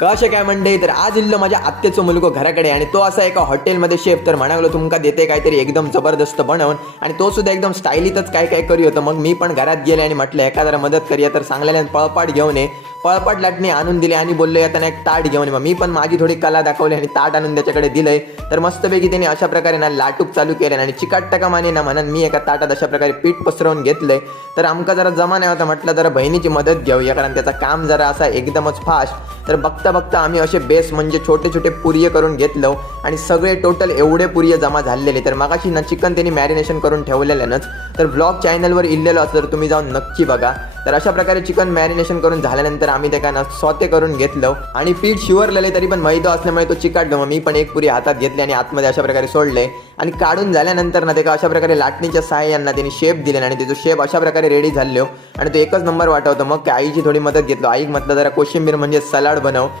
कसे काय म्हणते? तर आज इल्लो माझ्या आत्याचो मुलगो घराकडे आणि तो असा एका हॉटेलमध्ये शेफ. तर म्हणालो तुमका देते काहीतरी एकदम जबरदस्त बनवून. आणि तो सुद्धा एकदम स्टाईलीतच काय काय करू होतं. मग मी पण घरात गेले आणि म्हटलं एखाद्याला मदत करूया तर सांगलेल्या पळपाट घेऊन ये. पळपट लाटणी आणून दिले आणि बोललो त्यांना एक ताट घेऊन मग मी पण माझी थोडी कला दाखवली आणि ताट आणून त्याच्याकडे दिलंय. तर मस्तपैकी त्यांनी अशा प्रकारे ना लाटूक चालू केले आणि चिकाट टका माने ना म्हणून मी एका ताटात अशा प्रकारे पीठ पसरवून घेतलंय. तर आमका जरा जमा नाही होता म्हटलं जरा बहिणीची मदत घेऊया कारण त्याचा काम जरा असा एकदमच फास्ट तर बघता बघता आम्ही असे बेस म्हणजे छोटे छोटे पुरिये करून घेतलो आणि सगळे टोटल एवढे पुरिये जमा झालेले. तर मगाशी ना चिकन त्यांनी मॅरिनेशन करून ठेवलेल्यानंच तर ब्लॉग चॅनलवर इल्लेलो असं तर तुम्ही जाऊन नक्की बघा. तर अशा प्रकारे चिकन मॅरिनेशन करून झाल्यानंतर आम्ही त्या ना स्वते करून घेतलं. आणि पीठ शिवरलेले तरी पण मैदा असल्यामुळे तो चिकाटलो मग मी पण एक पुरी हातात घेतली आणि आतमध्ये अशा प्रकारे सोडले. आणि काढून झाल्यानंतर ना त्याला अशा प्रकारे लाटणीच्या सहाय्यांना त्यांनी शेप दिले आणि त्याचा शेप अशा प्रकारे रेडी झालो. आणि तो एकच नंबर वाटवतो. मग काय आईची थोडी मदत घेतलो. आईक म्हटलं जरा कोशिंबीर म्हणजे सलाड बनव.